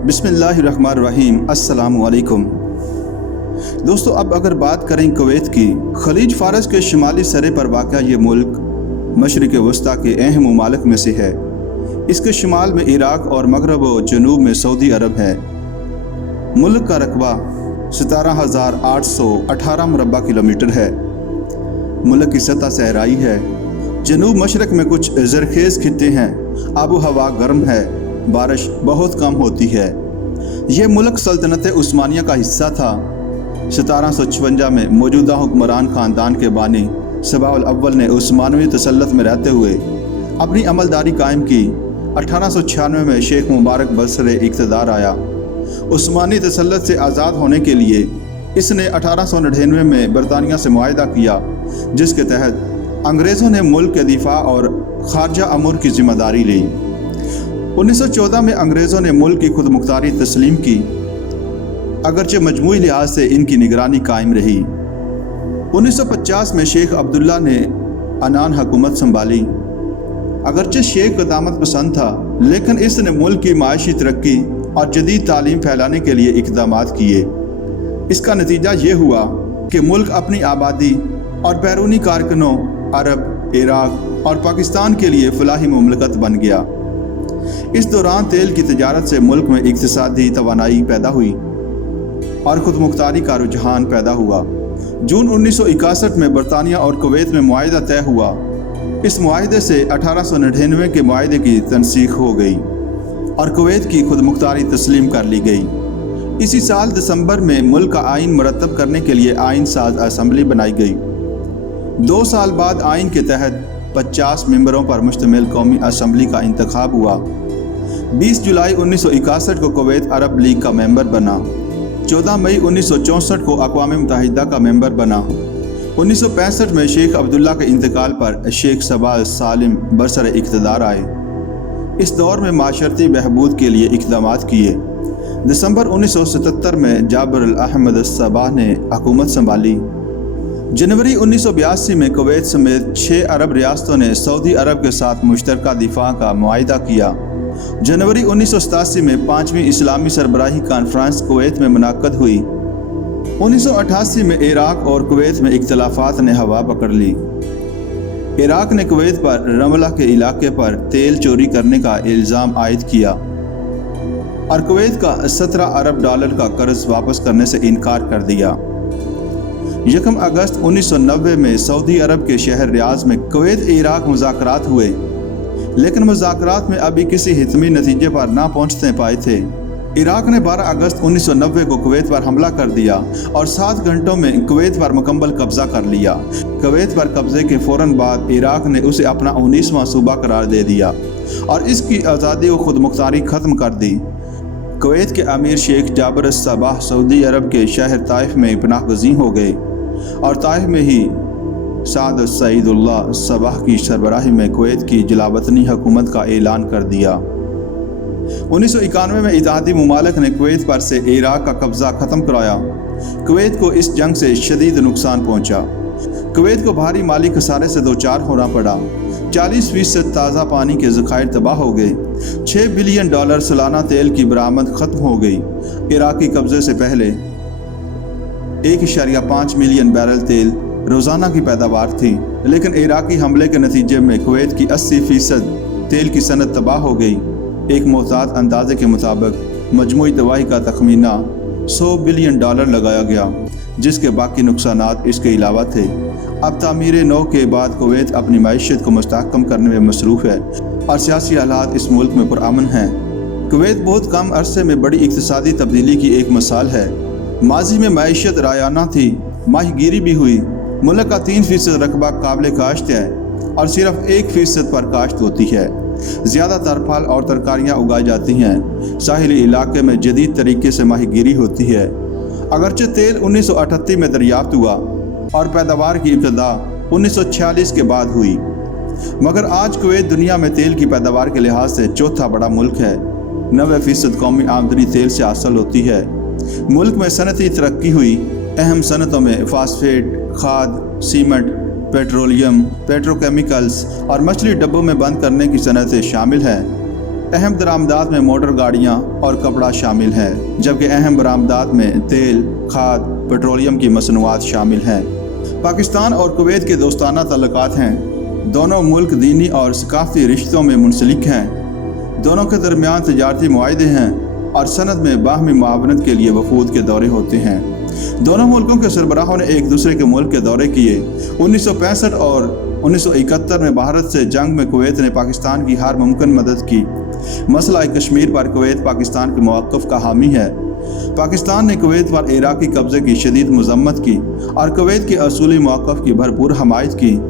बिस्मिल्लाहिर्रहमानिर्रहीम। अस्सलामु अलैकुम दोस्तों, अब अगर बात करें कुवैत की, खलीज फारस के शुमाली सरे पर वाक़ा ये मुल्क मशरिक़ वस्ता के अहम ममालिक में से है। इसके शुमाल में इराक और मगरब व जनूब में सऊदी अरब है। मुल्क का रकबा 17,818 मुरबा किलोमीटर है। मुल्क की सतह सहराई है। जनूब मशरक़ में कुछ ज़रखेज़ खित्ते हैं। आबो हवा गर्म है, बारिश बहुत कम होती है। यह मुल्क सल्तनत उस्मानिया का हिस्सा था। 1756 में मौजूदा हुक्मरान ख़ानदान के बानी सबाउल अव्वल ने उस्मानवी तसल्लुत में रहते हुए अपनी अमलदारी कायम की। 1896 में शेख मुबारक बसरे इक़्तिदार आया। उस्मानी तसल्लुत से आज़ाद होने के लिए इसने 1899 में बरतानिया से मुआहिदा किया, जिसके तहत अंग्रेज़ों ने मुल्क के दिफा और खारजा अमूर की ज़िम्मेदारी ली। 1914 में अंग्रेज़ों ने मुल्क की खुद मुख्तारी तस्लीम की, अगरचे मजमूई लिहाज से इनकी निगरानी कायम रही। 1950 में शेख अब्दुल्ला ने अनान हुकूमत संभाली। अगरचे शेख क़दामत पसंद था, लेकिन इसने मुल्क की माशी तरक्की और जदीद तालीम फैलाने के लिए इक़दामात किए। इसका नतीजा ये हुआ कि मुल्क अपनी आबादी और बैरूनी कारकुनों अरब, इराक और पाकिस्तान के लिए फलाही मुमलकत बन गया। इस दौरान तेल की तजारत से मुल्क में इक़्तिसादी तवानाई पैदा हुई और खुद मुख्तारी का रुझान पैदा हुआ। जून 1961 में बरतानिया और कुवैत में मुआहिदा तय हुआ। इस मुआहिदे से 1899 के मुआहिदे की तनसीख हो गई और कुवैत की खुद मुख्तारी तस्लीम कर ली गई। इसी साल दिसंबर में मुल्क का आइन मुरतब करने के लिए आइन साज असम्बली बनाई गई। 2 साल बाद आइन के तहत 50 मेंबरों पर मुश्तमिल कौमी असम्बली का इंतखाब हुआ। 20 जुलाई 1961 को कुवैत अरब लीग का मेंबर बना। 14 मई 1964 को अक़वाम मुत्तहिदा का मेंबर बना। 1965 में शेख अब्दुल्ला के इंतकाल पर शेख सबा सालिम बरसर इक़्तिदार आए। इस दौर में माशरती बहबूद के लिए इक़दामात किए। दिसंबर 1977 में जाबर अल-अहमद सबाह ने हुकूमत संभाली। जनवरी 1982 में कुवैत समेत 6 अरब रियासतों ने सऊदी अरब के साथ मुश्तरका दिफा का मुआहिदा किया। जनवरी 1987 में 5वीं इस्लामी सरबराही कॉन्फ्रेंस कुवैत में मुनक़्क़द हुई। 1988 में इराक और कुवैत में इख्तिलाफात ने हवा पकड़ ली। इराक ने कुवैत पर रमला के इलाके पर तेल चोरी करने का इल्ज़ाम आयद किया और कुवैत का 17 अरब डॉलर का कर्ज वापस करने से इनकार कर दिया। 1 अगस्त 1990 में सऊदी अरब के शहर रियाज में कुवैत इराक मुज़ाकरात हुए, लेकिन मुज़ाकरात में अभी किसी हितमी नतीजे पर ना पहुँचते पाए थे। इराक ने 12 अगस्त 1990 को कुवैत पर हमला कर दिया और 7 घंटों में कुवैत पर मुकम्मल कब्जा कर लिया। कुवैत पर कब्जे के फ़ौरन बाद इराक ने उसे अपना 19वां सूबा करार दे दिया और इसकी आज़ादी व खुद मुख्तारी ख़त्म कर दी। कुवैत के अमीर शेख जाबर सबाह सऊदी अरब के शहर ताइफ में पनाह गज़ी हो गए और ताइफ में ही साद सईदुल्लाह सबाह की सरबराही में कुवैत की जलावतनी हुकूमत का ऐलान कर दिया। 1991 में इत्तेहादी ममालिक ने कुवैत पर से इराक का कब्ज़ा ख़त्म कराया। कुवैत को इस जंग से शदीद नुकसान पहुँचा। कुवैत को भारी माली खसारे से दो चार होना पड़ा। 40% ताज़ा पानी के ज़खायर तबाह हो गए। $6 बिलियन सालाना तेल की बरामद ख़त्म हो गई। इराकी कब्ज़े से पहले 1.5 मिलियन बैरल तेल रोज़ाना की पैदावार थी, लेकिन इराकी हमले के नतीजे में कुवैत की 80% तेल की सनत तबाह हो गई। एक मोहतात अंदाजे के मुताबिक मजमूई तबाही का तखमीना $100 बिलियन लगाया गया, जिसके बाकी नुकसानात इसके अलावा थे। अब तामीर नौ के बाद कुवैत अपनी मईशत को मुस्तहकम करने में मसरूफ़ है और सियासी हालात इस मुल्क में पुरअमन हैं। कुवैत बहुत कम अरसे में बड़ी इक़्तिसादी तब्दीली की एक मिसाल है। माजी में मईशत रायाना थी, माहीगीरी भी हुई। मुल्क का 3% रकबा काबिल काश्त है और सिर्फ 1% पर काश्त होती है। ज़्यादातर फल और तरकारियाँ उगाई जाती हैं। साहिली इलाके में जदीद तरीके से माहीगीरी होती है। अगरचे तेल 1938 में दरियाफ्त हुआ और पैदावार की इब्तदा 1946 के बाद हुई, मगर आज कुवैत दुनिया में तेल की पैदावार के लिहाज से चौथा बड़ा मुल्क है। 90% कौमी आमदनी तेल से हासिल होती है। मुल्क में सनती तरक्की हुई। अहम सनतों में फास्फेट, खाद, सीमेंट, पेट्रोलियम, पेट्रोकेमिकल्स और मछली डब्बों में बंद करने की सनतें शामिल हैं। اہم درآمدات میں موٹر گاڑیاں اور کپڑا شامل ہے، جبکہ اہم برآمدات میں تیل، کھاد، پیٹرولیم کی مصنوعات شامل ہیں۔ پاکستان اور کویت کے دوستانہ تعلقات ہیں۔ دونوں ملک دینی اور ثقافتی رشتوں میں منسلک ہیں۔ دونوں کے درمیان تجارتی معاہدے ہیں اور صنعت میں باہمی معاونت کے لیے وفود کے دورے ہوتے ہیں۔ دونوں ملکوں کے سربراہوں نے ایک دوسرے کے ملک کے دورے کیے۔ 1965 اور 1971 میں بھارت سے جنگ میں کویت نے پاکستان کی ہر ممکن مدد کی۔ مسئلہ کشمیر پر کویت پاکستان کے موقف کا حامی ہے۔ پاکستان نے کویت پر عراقی قبضے کی شدید مذمت کی اور کویت کے اصولی موقف کی بھرپور حمایت کی۔